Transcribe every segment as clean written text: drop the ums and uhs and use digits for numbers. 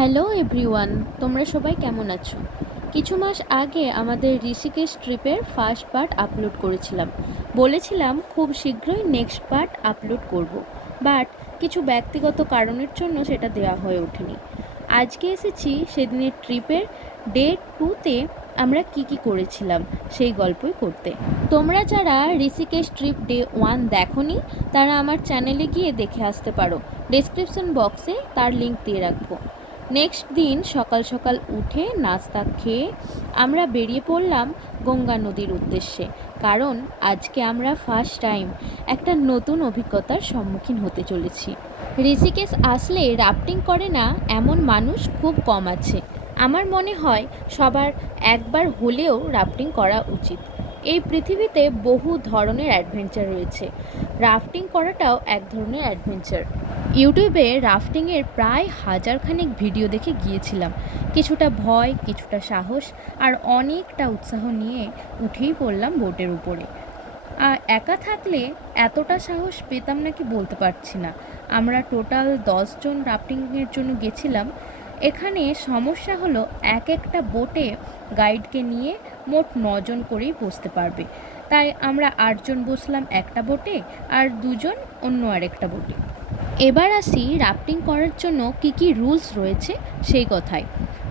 Hello everyone, তোমরা সবাই কেমন আছো? কিছু মাস আগে আমাদের ঋষিকেশ ট্রিপের ফার্স্ট পার্ট আপলোড করেছিলাম। বলেছিলাম খুব শীঘ্রই নেক্সট পার্ট আপলোড করব, বাট কিছু ব্যক্তিগত কারণের জন্য সেটা দেওয়া হয়ে ওঠেনি। আজকে এসেছি সেদিনের ট্রিপের ডে 2তে আমরা কি করেছিলাম সেই গল্পই করতে। তোমরা যারা ঋষিকেশ ট্রিপ ডে 1 দেখোনি তারা আমার চ্যানেলে গিয়ে দেখে আসতে পারো, ডেসক্রিপশন বক্সে তার লিঙ্ক দিয়ে রাখবো। নেক্সট দিন সকাল সকাল উঠে নাস্তা খেয়ে আমরা বেরিয়ে পড়লাম গঙ্গা নদীর উদ্দেশ্যে, কারণ আজকে আমরা ফার্স্ট টাইম একটা নতুন অভিজ্ঞতার সম্মুখীন হতে চলেছি। ঋষিকেশ আসলে রাফটিং করে না এমন মানুষ খুব কম আছে। আমার মনে হয় সবার একবার হলেও রাফটিং করা উচিত। এই পৃথিবীতে বহু ধরনের অ্যাডভেঞ্চার রয়েছে, রাফটিং করাটাও এক ধরনের অ্যাডভেঞ্চার। ইউটিউবে রাফটিংয়ের প্রায় হাজারখানেক ভিডিও দেখে গিয়েছিলাম। কিছুটা ভয়, কিছুটা সাহস আর অনেকটা উৎসাহ নিয়ে উঠেই পড়লাম বোটের উপরে। আর একা থাকলে এতটা সাহস পেতাম নাকি বলতে পারছি না। আমরা টোটাল 10 জন রাফটিংয়ের জন্য গেছিলাম। এখানে সমস্যা হলো একটা বোটে গাইডকে নিয়ে মোট 9 জন করেই বসতে পারবে, তাই আমরা 8 জন বসলাম একটা বোটে আর 2 জন অন্য আরেকটা বোটে। এবার আসি রাফটিং করার জন্য কি রুলস রয়েছে সেই কথায়।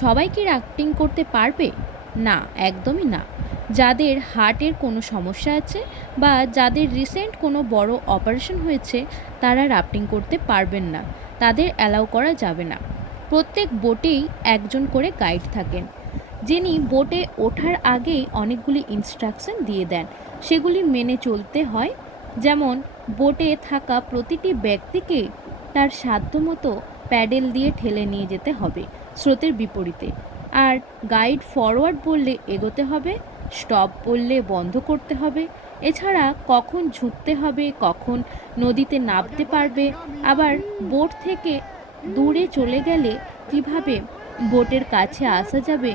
সবাই কি রাফটিং করতে পারবে? না, একদমই না। যাদের হার্টের কোনো সমস্যা আছে বা যাদের রিসেন্ট কোনো বড় অপারেশন হয়েছে তারা রাফটিং করতে পারবেন না, তাদের অ্যালাউ করা যাবে না। প্রত্যেক বোটেই একজন করে গাইড থাকেন, যিনি বোটে ওঠার আগেই অনেকগুলি ইনস্ট্রাকশন দিয়ে দেন, সেগুলি মেনে চলতে হয়। যেমন বোটে থাকা প্রতিটি ব্যক্তিকে তার সাধ্যমতো প্যাডেল দিয়ে ঠেলে নিয়ে যেতে হবে স্রোতের বিপরীতে, আর গাইড ফরওয়ার্ড বললে এগোতে হবে, স্টপ বললে বন্ধ করতে হবে। এছাড়া কখন ঝুঁকতে হবে, কখন নদীতে নামতে পারবে, আবার বোট থেকে দূরে চলে গেলে কিভাবে বোটের কাছে আসা যাবে,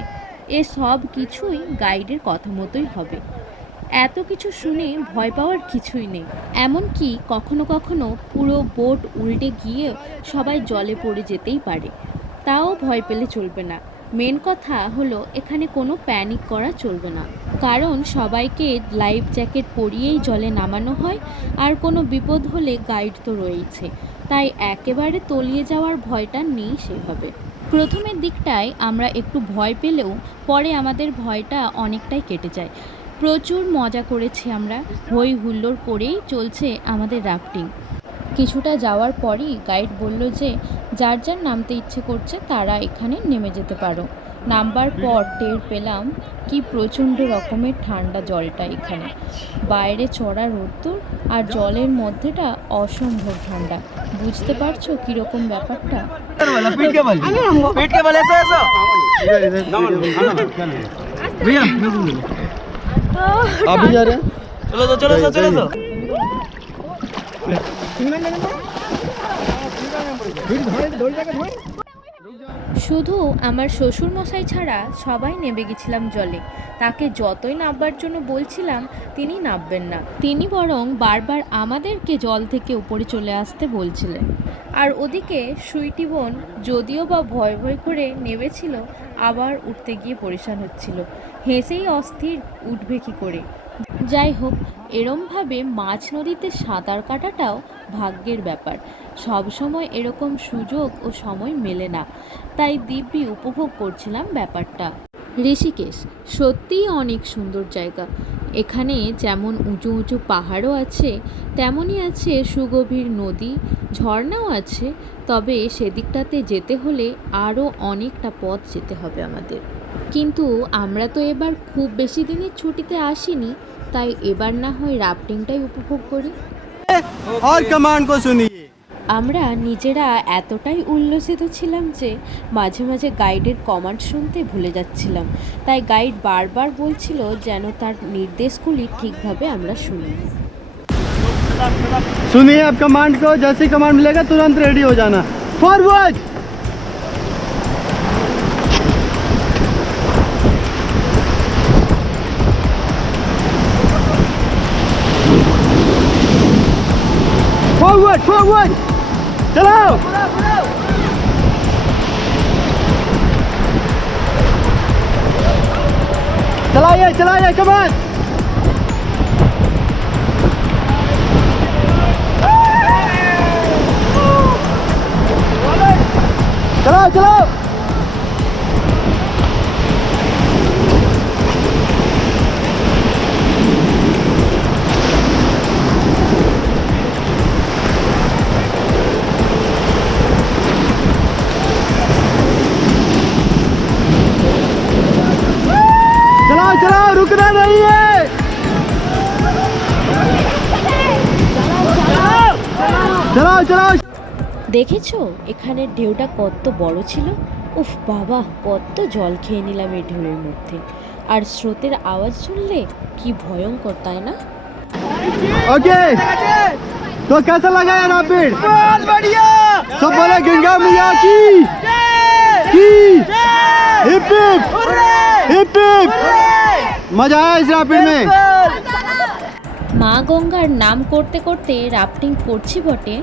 সব কিছুই গাইডের কথা মতোই হবে। এত কিছু শুনে ভয় পাওয়ার কিছুই নেই। এমনকি কখনো কখনো পুরো বোট উল্টে গিয়ে সবাই জলে পড়ে যেতেই পারে, তাও ভয় পেলে চলবে না। মেন কথা হলো এখানে কোনো প্যানিক করা চলবে না, কারণ সবাইকে লাইফ জ্যাকেট পরিয়েই জলে নামানো হয়, আর কোনো বিপদ হলে গাইড তো রয়েছে, তাই একেবারে তলিয়ে যাওয়ার ভয়টা নেই সেভাবে। প্রথমের দিকটায় আমরা একটু ভয় পেলেও পরে আমাদের ভয়টা অনেকটাই কেটে যায়। প্রচুর মজা করেছি আমরা, হই হুল্লোড় করেই চলছে আমাদের রাফটিং। কিছুটা যাওয়ার পরই গাইড বলল যে যার যার নামতে ইচ্ছে করছে তারা এখানে নেমে যেতে পারো। নামবার পর টের পেলাম কি প্রচণ্ড রকমের ঠান্ডা জলটা এখানে, বাইরে চড়া রোদ্দুর আর জলের মধ্যেটা অসম্ভব ঠান্ডা। বুঝতে পারছো কীরকম ব্যাপারটা? अभी जा रहे हैं, चलो শুধু আমার শ্বশুরমশাই ছাড়া সবাই নেমে গেছিলাম জলে। তাকে যতই নামবার জন্য বলছিলাম তিনি নামবেন না, তিনি বরং বারবার আমাদেরকে জল থেকে উপরে চলে আসতে বলছিলেন। আর ওদিকে সুইটি বোন যদিও বা ভয় করে নেমেছিল, আবার উঠতে গিয়ে পরেশান হচ্ছিল, হেসেই অস্থির উঠবে কী করে। যাই হোক, এরমভাবে মাঝ নদীতে সাঁতার কাটাটাও ভাগ্যের ব্যাপার, সব সময় এরকম সুযোগ ও সময় মেলে না, তাই দিব্যি উপভোগ করছিলাম ব্যাপারটা। ঋষিকেশ সত্যিই অনেক সুন্দর জায়গা। এখানে যেমন উঁচু উঁচু পাহাড়ও আছে, তেমনই আছে সুগভীর নদী, ঝর্ণাও আছে। তবে সেদিকটাতে যেতে হলে আরও অনেকটা পথ যেতে হবে আমাদের। কিন্তু আমরা তো এবার খুব বেশি দিনের ছুটিতে আসিনি, তাই এবার না হয় রাফটিংটাই উপভোগ করি। और कमांड को सुनिए। আমরা নিজেরা এতটাই উল্লসিত ছিলাম যে মাঝে মাঝে গাইডের কমান্ড শুনতে ভুলে যাচ্ছিলাম, তাই গাইড বারবার বলছিল যেন তার নির্দেশগুলি ঠিকভাবে আমরা শুনি। सुनिए आप कमांड को, जैसे कमांड मिलेगा तुरंत रेडी हो जाना। फॉरवर्ड, फॉरवर्ड फॉरवर्ड, चलाओ। चलाइए कमान चलाओ चलाओ चलाओ चलाओ रुकना नहीं है चलाओ चलाओ দেখেছো এখানের ঢেউটা কত বড় ছিল। উফ বাবা, কত জল খেয়ে নিলাম এই ঢেউয়ের মধ্যে। আর স্রোতের আওয়াজ শুনলে কি ভয়ঙ্কর, তাই না? ओके तो कैसा लगा यार रैपिड बहुत बढ़िया सब बोले गंगा मैया की हिप हिप मजा आया इस रैपिड में মা গঙ্গার নাম করতে করতে রাফটিং করছি বটে,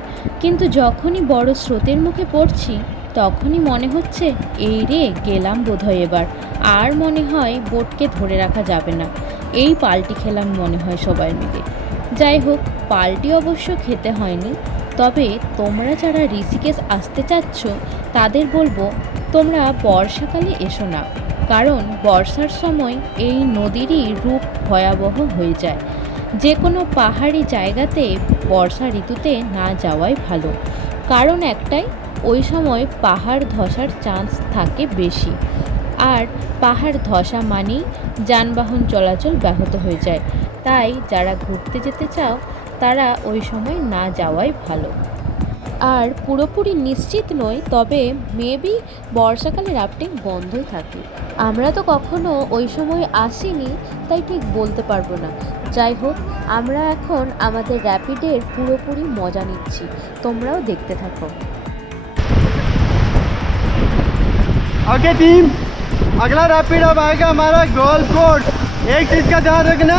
কিন্তু যখনই বড় স্রোতের মুখে পড়ছি তখনই মনে হচ্ছে এই রে গেলাম বোধহয় এবার, আর মনে হয় বোটকে ধরে রাখা যাবে না। এই পাল্টি খেলাম মনে হয় সবাই মিলে। যাই হোক, পাল্টি অবশ্য খেতে হয়নি। তবে তোমরা যারা ঋষিকেশ আসতে চাচ্ছ তাদের বলবো তোমরা বর্ষাকালে এসো না, কারণ বর্ষার সময় এই নদীরই রূপ ভয়াবহ হয়ে যায়। যে কোনো পাহাড়ি জায়গাতে বর্ষা ঋতুতে না যাওয়াই ভালো, কারণ একটাই, ওই সময় পাহাড় ধসার চান্স থাকে বেশি। আর পাহাড় ধসা মানেই যানবাহন চলাচল ব্যাহত হয়ে যায়। তাই যারা ঘুরতে যেতে চাও তারা ওই সময় না যাওয়াই ভালো। আর পুরোপুরি নিশ্চিত নই, তবে মেবি বর্ষাকালে রাফটিং বন্ধই থাকে। আমরা তো কখনো ওই সময় আসিনি, তাই ঠিক বলতে পারবো না। যাই হোক, আমরা এখন আমাদের র্যাপিডের পুরোপুরি মজা নিচ্ছি, তোমরাও দেখতে থাকো। ओके टीम, अगला रैपिड अब आएगा हमारा गोल्फ कोर्स। एक चीज़ का ध्यान रखना,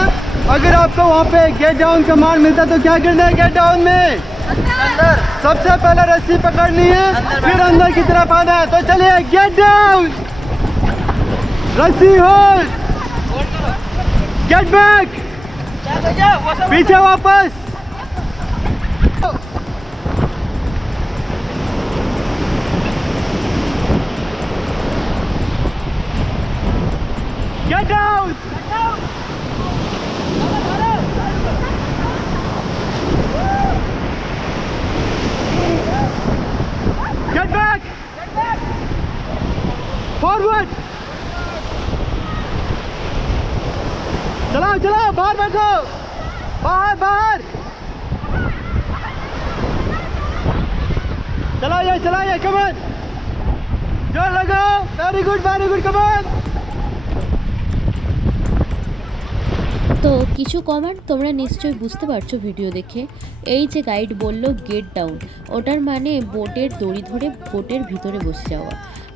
अगर आपको वहाँ पे गेट डाउन कमांड मिलता तो क्या करना है? गेट डाउन में अंदर सबसे पहले रस्सी पकड़नी है, फिर अंदर की तरफ आना है। तो चलिए गेट डाउन, रस्सी होल्ड, गेट बैक, पीछे वापस, get down, get back, forward, चलाओ चलाओ, बाहर बैठो, बाहर बाहर, चलाइए कमान, जोर लगाओ, वेरी गुड कमान। তো কিছু কমান্ড তোমরা নিশ্চয়ই বুঝতে পারছো ভিডিও দেখে। এই যে গাইড বলল গেট ডাউন, ওটার মানে বোটের দড়ি ধরে বোটের ভিতরে বসে যাওয়া।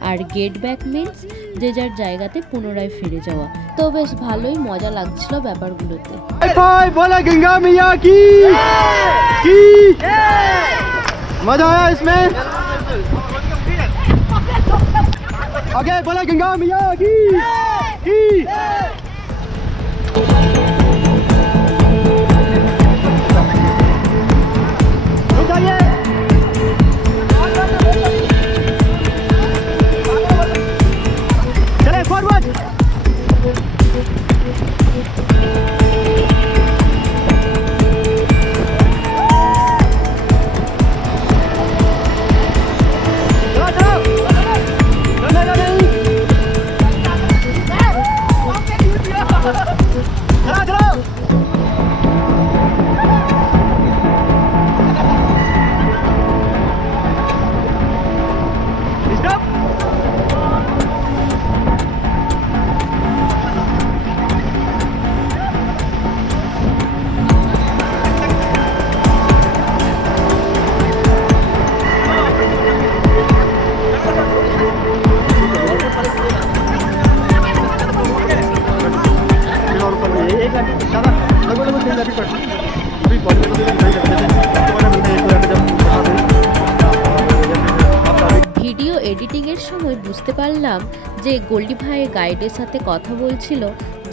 আর গেট ব্যাক মিন্স যে যার জায়গাতে পুনরায় ফিরে যাওয়া। তো বেশ ভালোই মজা লাগছিল ব্যাপারগুলোতে। बाय बोला गंगा मैया की मजा आया इसमें। आगे बोला गंगा मैया की रुक जाइए, चले फॉरवर्ड, ভিডিও এডিটিংয়ের সময় বুঝতে পারলাম যে গোল্ডি ভাই গাইডের সাথে কথা বলছিল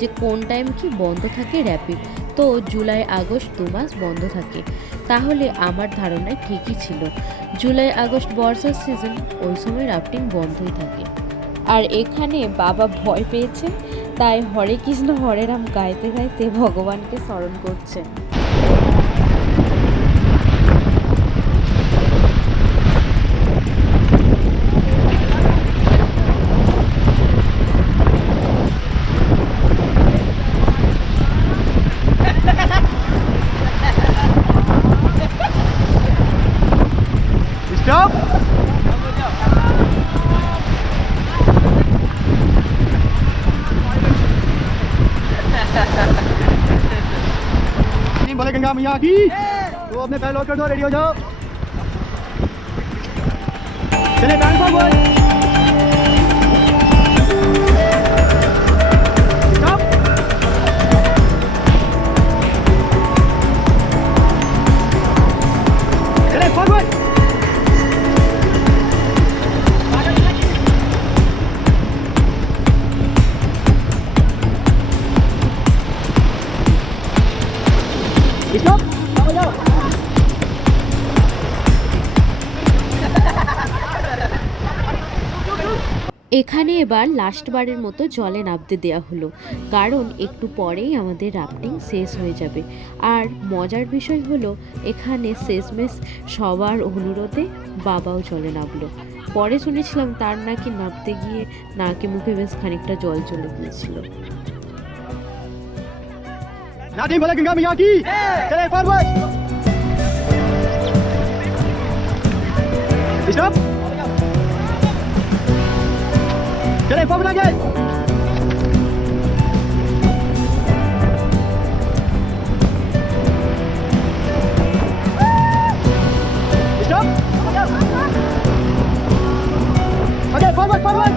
যে কোন টাইম কি বন্ধ থাকে র্যাপিড। তো জুলাই আগস্ট 2 মাস বন্ধ থাকে। তাহলে আমার ধারণায় ঠিকই ছিল, জুলাই আগস্ট বর্ষার সিজন, ওই সময় রাফটিং বন্ধই থাকে। আর এখানে বাবা ভয় পেয়েছে, তাই হরে কৃষ্ণ হরে রাম গাইতে গাইতে ভগবানকে স্মরণ করছে। स्टॉप। बोले गंगा मैया की, तो अपने पैर लॉक कर दो, रेडी हो जाओ। चले बैंड फॉरवर्ड। स्टॉप। चले फॉरवर्ड। स्टॉप। आओ जाओ। এখানে এবার লাস্টবারের মতো জলে নামতে দেওয়া হলো, কারণ একটু পরেই আমাদের রাফটিং শেষ হয়ে যাবে। আর মজার বিষয় হলো, এখানে শেষমেশ সবার অনুরোধে বাবাও জলে নামলো। পরে শুনেছিলাম তার নাকি নামতে গিয়ে নাকে মুখে বেশ খানিকটা জল চলে গিয়েছিল। नाटी बोले गंगा मैया की, चले फॉरवर्ड। स्टॉप। चले फॉरवर्ड आगे। स्टॉप। आगे फॉरवर्ड फॉरवर्ड।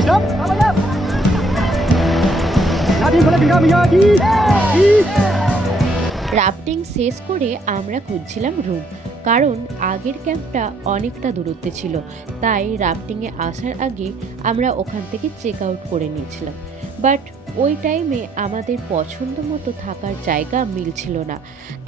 स्टॉप। नाटी बोले गंगा मैया की। রাফটিং শেষ করে আমরা খুঁজছিলাম রুম, কারণ আগের ক্যাম্পটা অনেকটা দূরত্বে ছিল। তাই রাফটিংয়ে আসার আগে আমরা ওখান থেকে চেক আউট করে নিয়েছিলাম। বাট ওই টাইমে আমাদের পছন্দ মতো থাকার জায়গা মিলছিল না,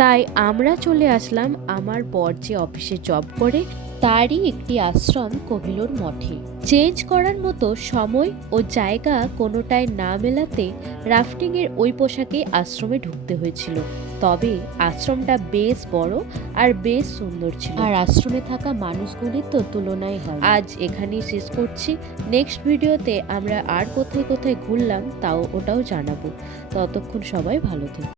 তাই আমরা চলে আসলাম আমার বর যে অফিসে জব করে তারই একটি আশ্রম কহিলুর মঠে। চেঞ্জ করার মতো সময় ও জায়গা কোনোটাই না মেলাতে রাফটিংয়ের ওই পোশাকেই আশ্রমে ঢুকতে হয়েছিল। তবে আশ্রমটা বেশ বড় আর বেশ সুন্দর ছিল, আর আশ্রমে থাকা মানুষগুলির তো তুলনাই হয়। আজ এখানেই শেষ করছি। নেক্সট ভিডিওতে আমরা আর কোথায় কোথায় ঘুরলাম ওটাও জানাবো। ততক্ষণ সবাই ভালো থেকো।